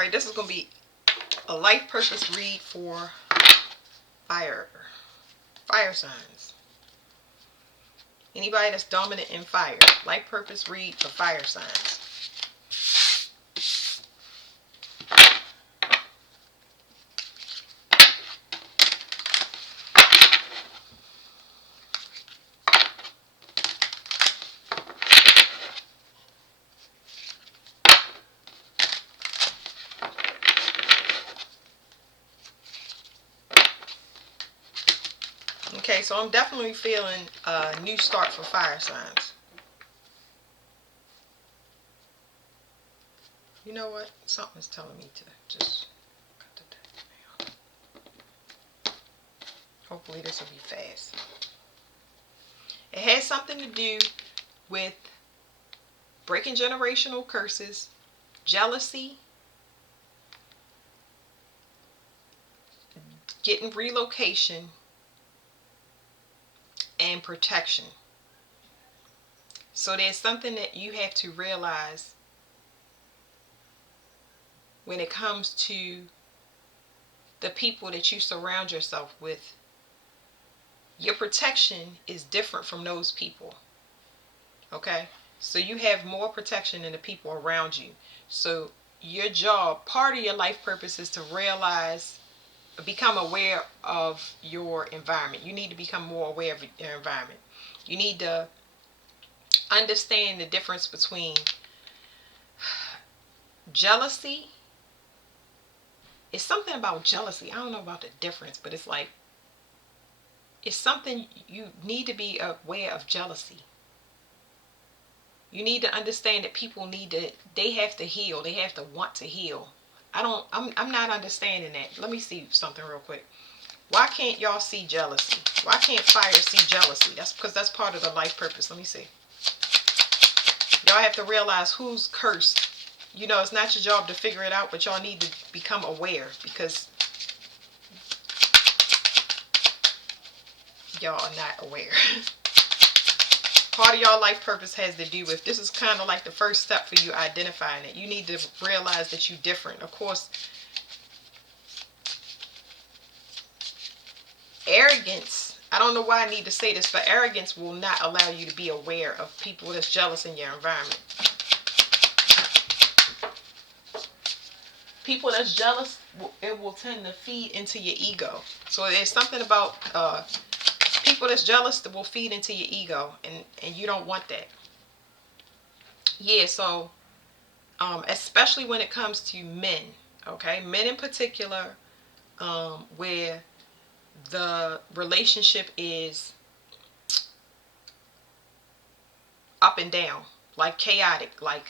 Alright, this is going to be a life purpose read for fire signs. Anybody that's dominant in fire. Life purpose read for fire signs. Okay, so I'm definitely feeling a new start for fire signs. You know what? Something's telling me to just cut the tape down. Hopefully this will be fast. It has something to do with breaking generational curses, jealousy, getting relocation, and protection. So there's something that you have to realize when it comes to the people that you surround yourself with. Your protection is different from those people. Okay? So you have more protection than the people around you. So your job, part of your life purpose is to realize, become aware of your environment. You need to become more aware of your environment. You need to understand the difference between jealousy. It's something about jealousy. I don't know about the difference, but it's like, it's something you need to be aware of. Jealousy. You need to understand that people they have to heal. They have to want to heal. I'm not understanding that. Let me see something real quick. Why can't y'all see jealousy? Why can't fire see jealousy? That's because that's part of the life purpose. Let me see. Y'all have to realize who's cursed. You know, it's not your job to figure it out, but y'all need to become aware, because y'all are not aware. Part of y'all life purpose has to do with, this is kind of like the first step for you identifying it. You need to realize that you're different. Of course, arrogance, I don't know why I need to say this, but arrogance will not allow you to be aware of people that's jealous in your environment. People that's jealous, it will tend to feed into your ego. So there's something about people that's jealous that will feed into your ego, and you don't want that. Yeah, so especially when it comes to men, okay, men in particular, where the relationship is up and down, like chaotic, like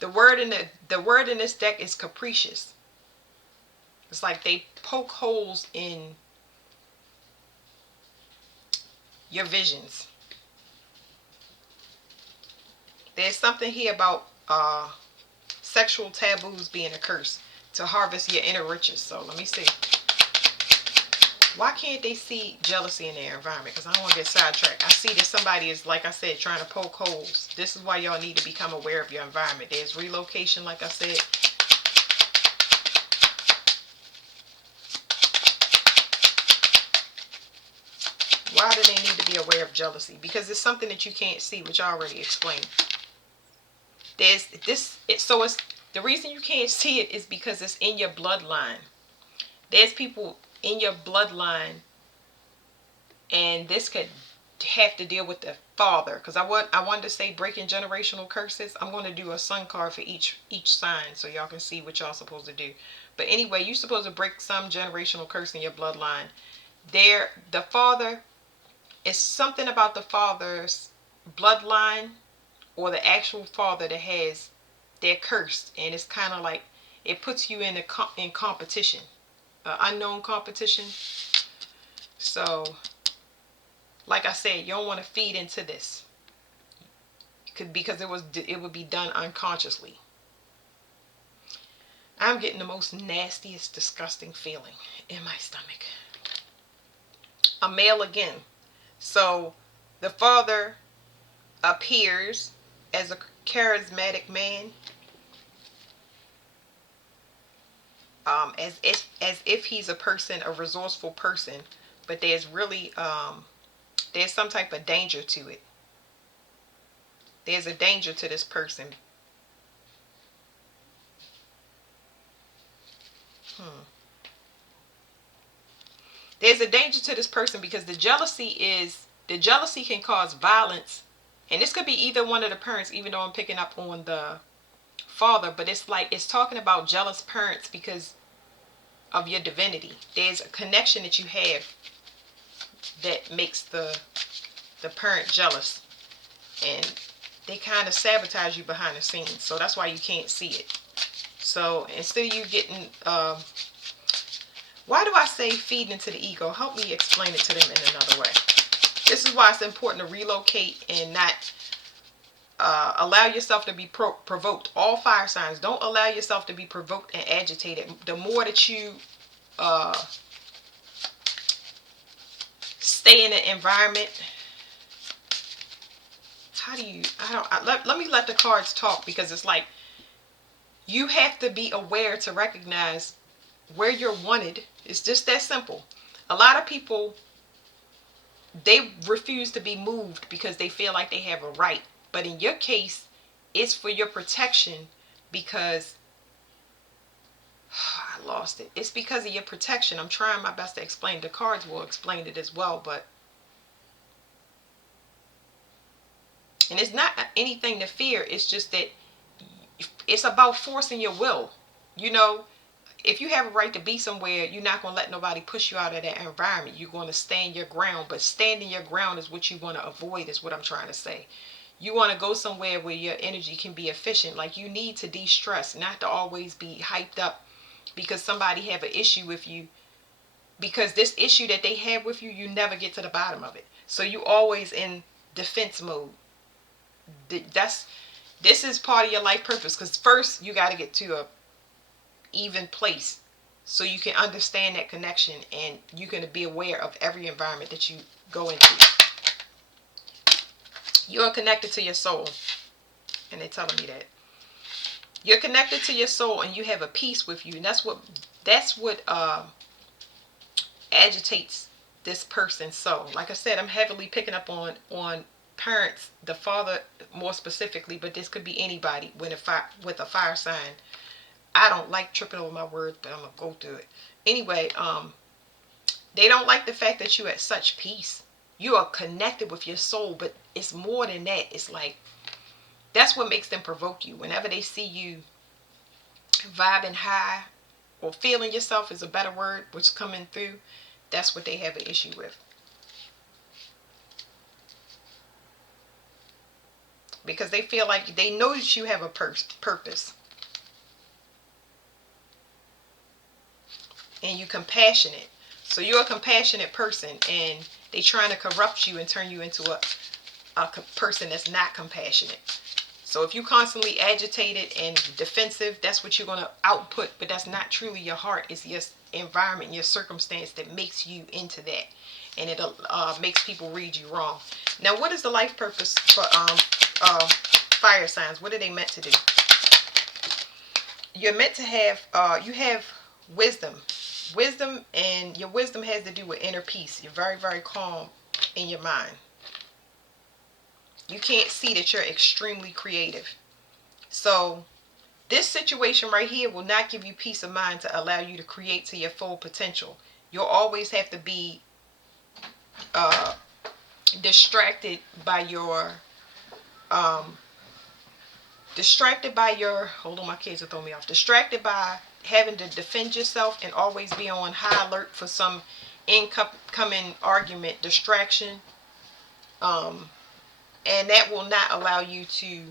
the word in this deck is capricious. It's like they poke holes in your visions. There's something here about sexual taboos being a curse to harvest your inner riches. So let me see. Why can't they see jealousy in their environment? Because I don't want to get sidetracked. I see that somebody is, like I said, trying to poke holes. This is why y'all need to become aware of your environment. There's relocation, like I said. Why do they need to be aware of jealousy? Because it's something that you can't see, which I already explained. There's this, so it's, the reason you can't see it is because it's in your bloodline. There's people in your bloodline, and this could have to deal with the father, because I wanted to say breaking generational curses. I'm going to do a sun card for each sign so y'all can see what y'all supposed to do. But anyway, you're supposed to break some generational curse in your bloodline. The father, is something about the father's bloodline, or the actual father that has, they're cursed, and it's kind of like it puts you in competition, unknown competition. So like I said, you don't want to feed into this, because it would be done unconsciously. I'm getting the most nastiest, disgusting feeling in my stomach. A male again. So the father appears as a charismatic man. as if he's a person, a resourceful person, but there's really there's some type of danger to it. There's a danger to this person. Hmm. There's a danger to this person because the jealousy can cause violence, and this could be either one of the parents. Even though I'm picking up on the father, but it's like it's talking about jealous parents because of your divinity. There's a connection that you have that makes the parent jealous, and they kind of sabotage you behind the scenes. So that's why you can't see it. So instead of you getting, why do I say feeding into the ego? Help me explain it to them in another way. This is why it's important to relocate and not allow yourself to be provoked. All fire signs, don't allow yourself to be provoked and agitated. The more that you uh, stay in an environment, how do you, let me let the cards talk, because it's like you have to be aware to recognize where you're wanted. It's just that simple. A lot of people, they refuse to be moved because they feel like they have a right. But in your case, it's for your protection, because I lost it. It's because of your protection. I'm trying my best to explain. The cards will explain it as well, but and it's not anything to fear. It's just that it's about forcing your will. You know, if you have a right to be somewhere, you're not going to let nobody push you out of that environment. You're going to stand your ground. But standing your ground is what you want to avoid, is what I'm trying to say. You want to go somewhere where your energy can be efficient. Like, you need to de-stress, not to always be hyped up because somebody have an issue with you. Because this issue that they have with you, you never get to the bottom of it. So you always in defense mode. This is part of your life purpose. Because first, you got to get to a even place so you can understand that connection, and you're going to be aware of every environment that you go into. You are connected to your soul, and they're telling me that you're connected to your soul and you have a peace with you, and that's what agitates this person's soul. Like I said, I'm heavily picking up on parents, the father more specifically, but this could be anybody with a fire sign. I don't like tripping over my words, but I'm gonna go through it anyway. They don't like the fact that you're at such peace. You are connected with your soul, but it's more than that. It's like that's what makes them provoke you. Whenever they see you vibing high, or feeling yourself is a better word, which is coming through, that's what they have an issue with. Because they feel like they know that you have a purpose. And you're compassionate. So you're a compassionate person, and they trying to corrupt you and turn you into a person that's not compassionate. So if you constantly agitated and defensive, that's what you're going to output, but that's not truly your heart. It's your environment, your circumstance that makes you into that, and it makes people read you wrong. Now, what is the life purpose for fire signs? What are they meant to do? You're meant to have you have wisdom. Wisdom, and your wisdom has to do with inner peace. You're very, very calm in your mind. You can't see that you're extremely creative. So this situation right here will not give you peace of mind to allow you to create to your full potential. You'll always have to be uh, distracted by your hold on, my kids are throwing me off. Distracted by having to defend yourself and always be on high alert for some incoming argument, distraction, and that will not allow you to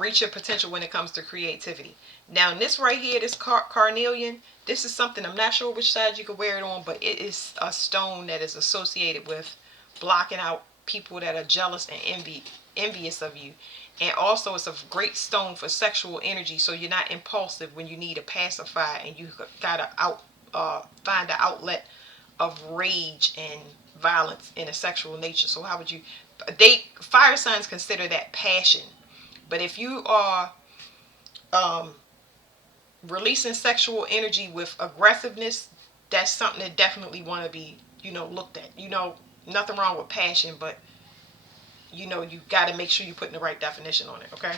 reach your potential when it comes to creativity. Now, this right here, this carnelian, this is something, I'm not sure which side you could wear it on, but it is a stone that is associated with blocking out people that are jealous and envious of you. And also, it's a great stone for sexual energy, so you're not impulsive when you need a pacifier and you gotta find an outlet of rage and violence in a sexual nature. So how would you? Fire signs consider that passion. But if you are releasing sexual energy with aggressiveness, that's something that definitely want to be, looked at. Nothing wrong with passion, but you got to make sure you're putting the right definition on it. Okay.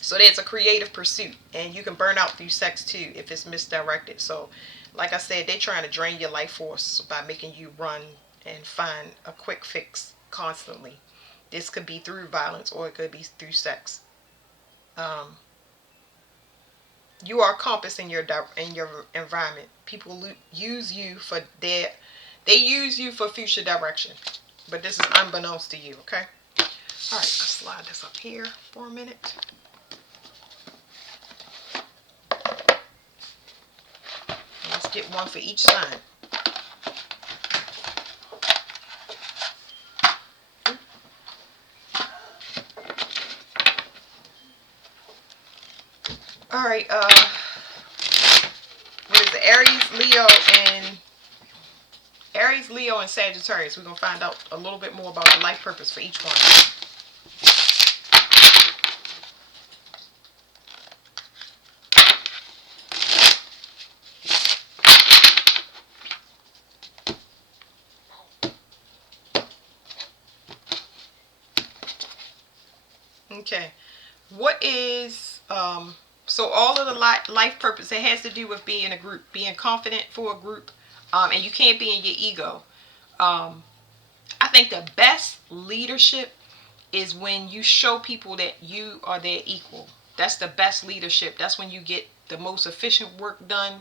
So there's a creative pursuit, and you can burn out through sex too if it's misdirected. So, like I said, they're trying to drain your life force by making you run and find a quick fix constantly. This could be through violence, or it could be through sex. Um, you are a compass in your environment. People use you for they use you for future direction, but this is unbeknownst to you. Okay. All right. I'll slide this up here for a minute. Let's get one for each sign. All right. What is it? Aries, Leo, and Sagittarius. We're gonna find out a little bit more about the life purpose for each one. Okay. What is so all of the life purpose, it has to do with being a group, being confident for a group, and you can't be in your ego. I think the best leadership is when you show people that you are their equal. That's the best leadership. That's when you get the most efficient work done,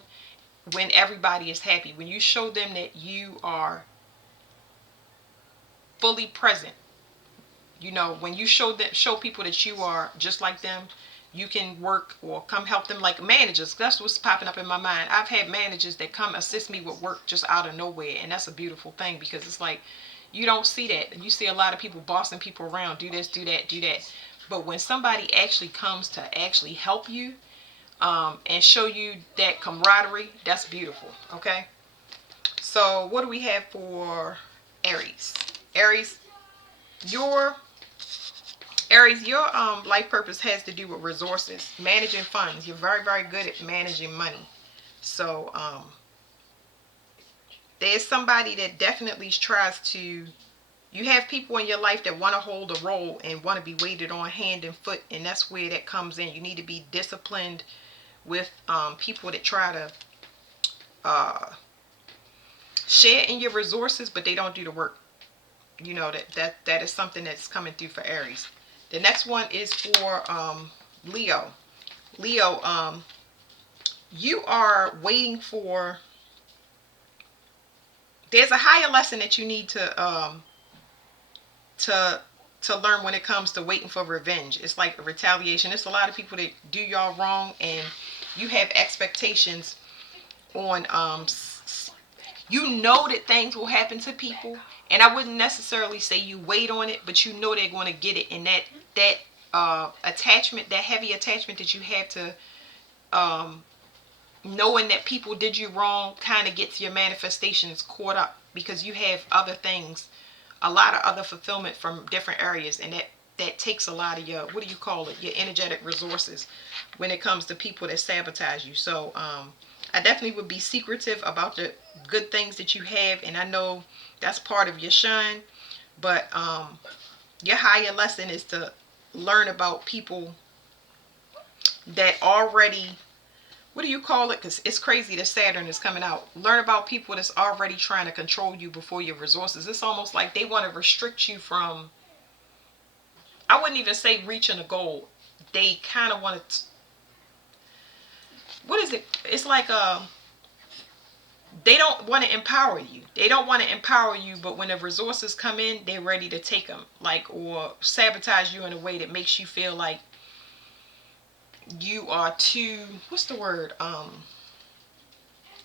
when everybody is happy. When you show them that you are fully present. When you show people that you are just like them, you can work or come help them, like managers. That's what's popping up in my mind. I've had managers that come assist me with work just out of nowhere, and that's a beautiful thing, because it's like you don't see that. You see a lot of people bossing people around, do this, do that, do that. But when somebody actually comes to actually help you, and show you that camaraderie, that's beautiful. Okay. So what do we have for Aries? Aries, your life purpose has to do with resources, managing funds. You're very, very good at managing money. So there's somebody that definitely tries to. You have people in your life that want to hold a role and want to be weighted on hand and foot, and that's where that comes in. You need to be disciplined with people that try to share in your resources, but they don't do the work. That is something that's coming through for Aries. The next one is for Leo. Leo, you are waiting for. There's a higher lesson that you need to learn when it comes to waiting for revenge. It's like a retaliation. It's a lot of people that do y'all wrong, and you have expectations on that things will happen to people, and I wouldn't necessarily say you wait on it, but they're going to get it, and that attachment, that heavy attachment that you have to knowing that people did you wrong, kind of gets your manifestations caught up, because you have other things, a lot of other fulfillment from different areas, and that takes a lot of your, what do you call it, your energetic resources when it comes to people that sabotage you. So I definitely would be secretive about the good things that you have, and I know that's part of your shine, but your higher lesson is to learn about people that already, what do you call it, because it's crazy that Saturn is coming out. Learn about people that's already trying to control you before your resources. It's almost like they want to restrict you from, I wouldn't even say reaching a goal. They kind of want to, what is it, it's like they don't want to empower you. They don't want to empower you, but when the resources come in, they're ready to take them, or sabotage you in a way that makes you feel like you are too, what's the word,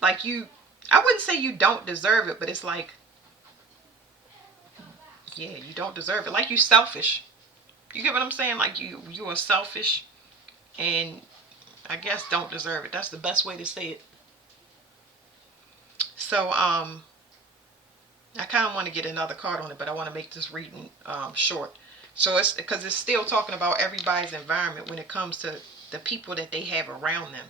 like you, I wouldn't say you don't deserve it, but it's like, yeah, you don't deserve it. Like you selfish. You get what I'm saying? Like you are selfish, and I guess don't deserve it. That's the best way to say it. So I kind of want to get another card on it, but I want to make this reading short. So it's because it's still talking about everybody's environment when it comes to the people that they have around them.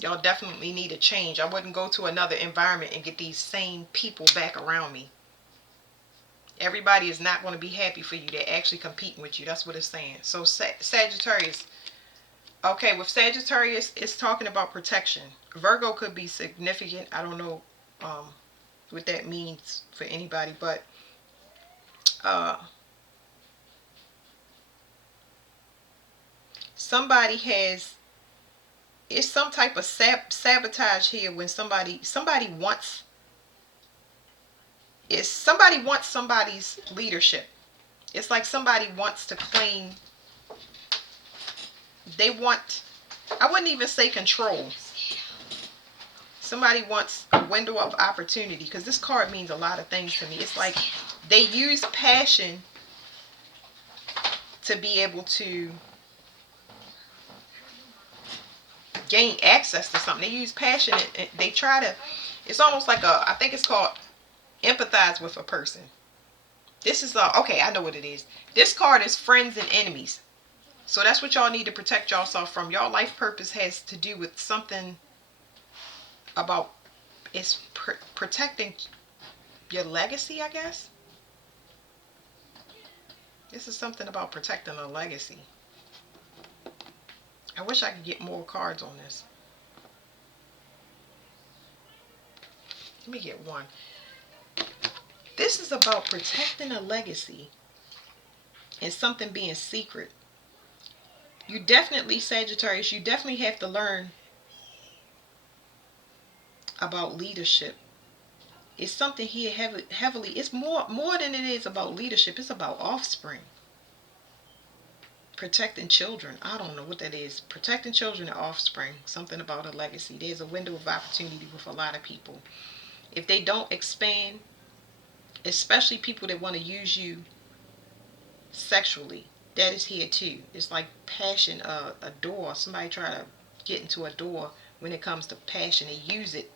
Y'all definitely need a change. I wouldn't go to another environment and get these same people back around me. Everybody is not going to be happy for you. They're actually competing with you. That's what it's saying. So Sagittarius. Okay, with Sagittarius, it's talking about protection. Virgo could be significant. I don't know what that means for anybody, but uh, somebody has, it's some type of sabotage here when somebody wants, it's somebody wants somebody's leadership. It's like somebody wants to claim, they want, I wouldn't even say control. Somebody wants a window of opportunity, because this card means a lot of things to me. It's like they use passion to be able to gain access to something. They use passion and they try to, it's almost like I think it's called empathize with a person. This is okay, I know what it is. This card is friends and enemies. So that's what y'all need to protect yourself from. Your life purpose has to do with something about, it's protecting your legacy, I guess. This is something about protecting a legacy. I wish I could get more cards on this. Let me get one. This is about protecting a legacy and something being secret. You definitely, Sagittarius, you definitely have to learn about leadership. It's something here heavily. It's more than it is about leadership. It's about offspring. Protecting children. I don't know what that is. Protecting children and offspring. Something about a legacy. There's a window of opportunity with a lot of people. If they don't expand, especially people that want to use you sexually, that is here too. It's like passion, a door. Somebody try to get into a door. When it comes to passion, they use it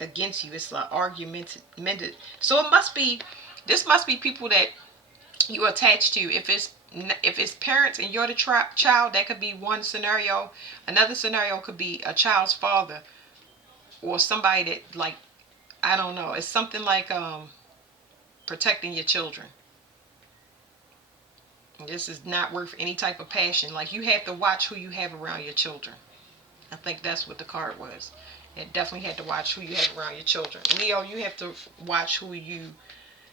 against you. It's like argumented. So it must be, this must be people that you attached to. If it's parents and you're the child, that could be one scenario. Another scenario could be a child's father or somebody that, like, I don't know. It's something like protecting your children. This is not worth any type of passion. Like, you have to watch who you have around your children. I think that's what the card was. It definitely had to watch who you have around your children. Leo, you have to watch who you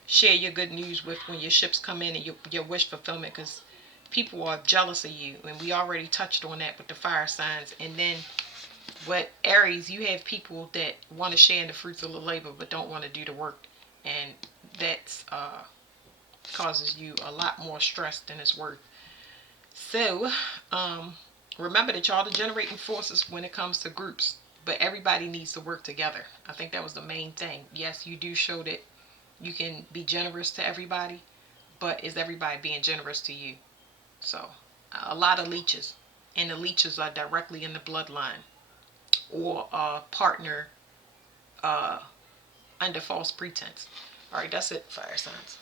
share your good news with when your ships come in and your wish fulfillment, because people are jealous of you. And we already touched on that with the fire signs. And then with Aries, you have people that want to share in the fruits of the labor but don't want to do the work. And that's causes you a lot more stress than it's worth. So remember that y'all the generating forces when it comes to groups, but everybody needs to work together. I think that was the main thing. Yes, you do show that you can be generous to everybody, but is everybody being generous to you? So a lot of leeches, and the leeches are directly in the bloodline or partner under false pretense. All right, that's it, fire signs.